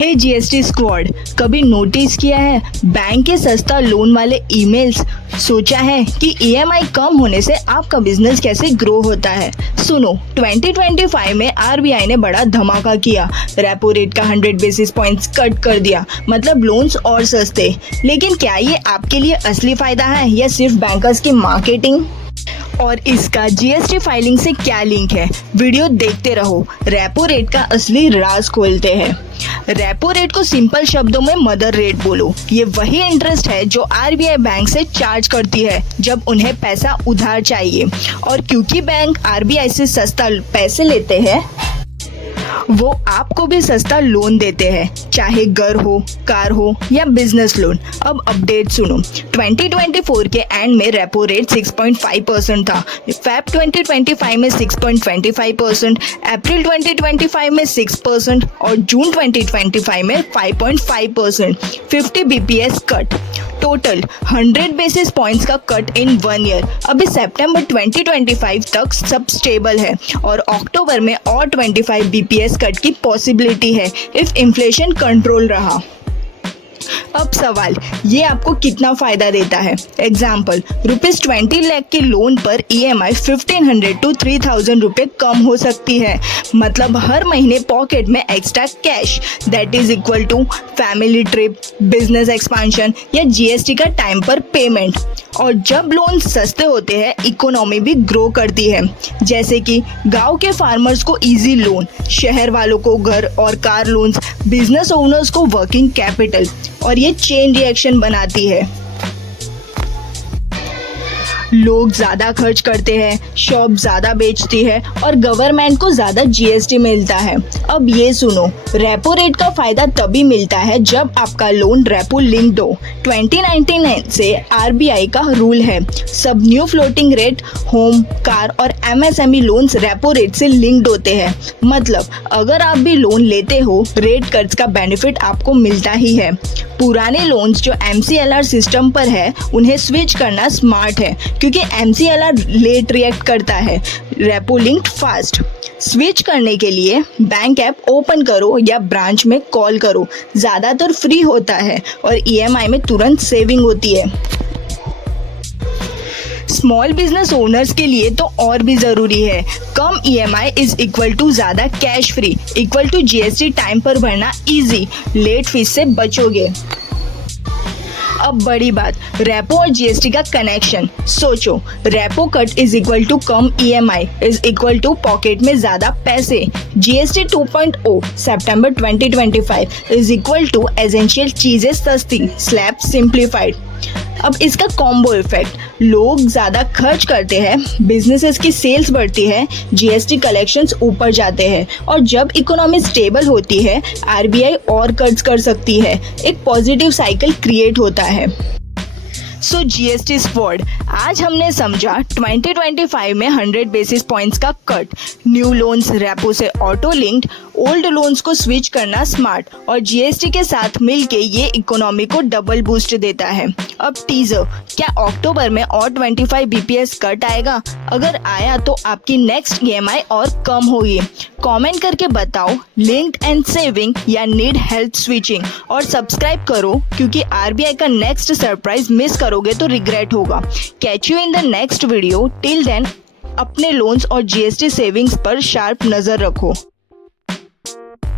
हे GST squad, कभी notice किया है बैंक के सस्ता लोन वाले ईमेल्स? सोचा है कि ईएमआई कम होने से आपका बिजनेस कैसे ग्रो होता है? सुनो, 2025 में आरबीआई ने बड़ा धमाका किया। रेपो रेट का 100 बेसिस पॉइंट्स कट कर दिया, मतलब लोन्स और सस्ते। लेकिन क्या ये आपके लिए असली फायदा है या सिर्फ बैंकर्स की मार्केटिंग? और इसका जीएसटी फाइलिंग से क्या लिंक है? वीडियो देखते रहो। रेपो रेट का असली राज खोलते हैं। रेपो रेट को सिंपल शब्दों में मदर रेट बोलो। ये वही इंटरेस्ट है जो आरबीआई बैंक से चार्ज करती है जब उन्हें पैसा उधार चाहिए। और क्योंकि बैंक आरबीआई से सस्ता पैसे लेते हैं, वो आपको भी सस्ता लोन देते हैं, चाहे घर हो, कार हो या बिजनेस लोन। अब अपडेट सुनो। 2024 के एंड में रेपो रेट 6.5% था, फेब 2025 में 6.25%, अप्रैल 2025 में 6% और जून 2025 में 5.5%। 50 BPS cut, total 100 basis points का कट इन 1 ईयर। अभी सितंबर 2025 तक सब स्टेबल है और अक्टूबर में और 25 बीपीएस कट की पॉसिबिलिटी है इफ इन्फ्लेशन कंट्रोल रहा। अब सवाल, ये आपको कितना फायदा देता है? एग्जाम्पल, ₹20 लाख के लोन पर ईएमआई 1500 to 3000 रुपये कम हो सकती है। मतलब हर महीने पॉकेट में extra cash, that is equal to family trip, business expansion या जीएसटी का टाइम पर पेमेंट। और जब लोन सस्ते होते हैं, इकोनॉमी भी ग्रो करती है। जैसे कि गांव के फार्मर्स को इजी लोन, शहर वालों को घर और कार लोन्स, बिजनेस ओनर्स को वर्किंग कैपिटल। और ये चेन रिएक्शन बनाती है। लोग ज्यादा खर्च करते हैं, शॉप ज्यादा बेचती है और गवर्नमेंट को ज्यादा जीएसटी मिलता है। अब ये सुनो, रेपो रेट का फायदा तभी मिलता है जब आपका लोन रेपो लिंक्ड हो। 2019 से आरबीआई का रूल है, सब new floating rate home, car और एमएसएमई लोन्स रेपो रेट से लिंक्ड होते हैं। मतलब अगर आप भी लोन लेते हो, रेट कट्स का बेनिफिट आपको मिलता ही है। पुराने लोन्स जो एमसीएलआर सिस्टम पर है, उन्हें स्विच करना स्मार्ट है क्योंकि एमसीएलआर लेट रिएक्ट करता है, रेपो लिंक्ड फास्ट। स्विच करने के लिए बैंक ऐप ओपन करो या ब्रांच में कॉल करो। ज़्यादातर फ्री होता है और ईएमआई में तुरंत सेविंग होती है। स्मॉल बिजनेस ओनर्स के लिए तो और भी ज़रूरी है। कम ईएमआई इज इक्वल टू ज़्यादा cash free, equal to GST time पर भरना इजी, लेट फीस से बचोगे। अब बड़ी बात, रेपो और जीएसटी का कनेक्शन। सोचो, repo cut is equal to कम EMI is equal to pocket में ज्यादा पैसे। जीएसटी 2.0 सितंबर 2025 इज इक्वल टू एसेंशियल चीजें सस्ती स्लैब सिंप्लीफाइड। अब इसका कॉम्बो इफेक्ट, लोग ज़्यादा खर्च करते हैं, बिजनेसेस की सेल्स बढ़ती है, जीएसटी कलेक्शंस ऊपर जाते हैं और जब इकोनॉमी स्टेबल होती है, आरबीआई और कट्स कर सकती है। एक पॉजिटिव साइकिल क्रिएट होता है। सो जीएसटी स्क्वाड, आज हमने समझा 2025 में 100 बेसिस पॉइंट्स का कट, न्यू लोन्स रेपो से ऑटो लिंक्ड, ओल्ड लोन्स को स्विच करना स्मार्ट और जीएसटी के साथ मिलके ये इकोनॉमी को डबल बूस्ट देता है। अब टीजर, क्या अक्टूबर में और 25 बीपीएस कट आएगा? अगर आया तो आपकी नेक्स्ट ईएमआई और कम होगी। कमेंट करके बताओ, लिंक्ड एंड सेविंग या नीड हेल्थ स्विचिंग, और सब्सक्राइब करो क्योंकि आरबीआई का नेक्स्ट सरप्राइज मिस करोगे तो रिग्रेट होगा। Catch you in the next video. Till then अपने लोन्स और जीएसटी सेविंग्स पर शार्प नजर रखो।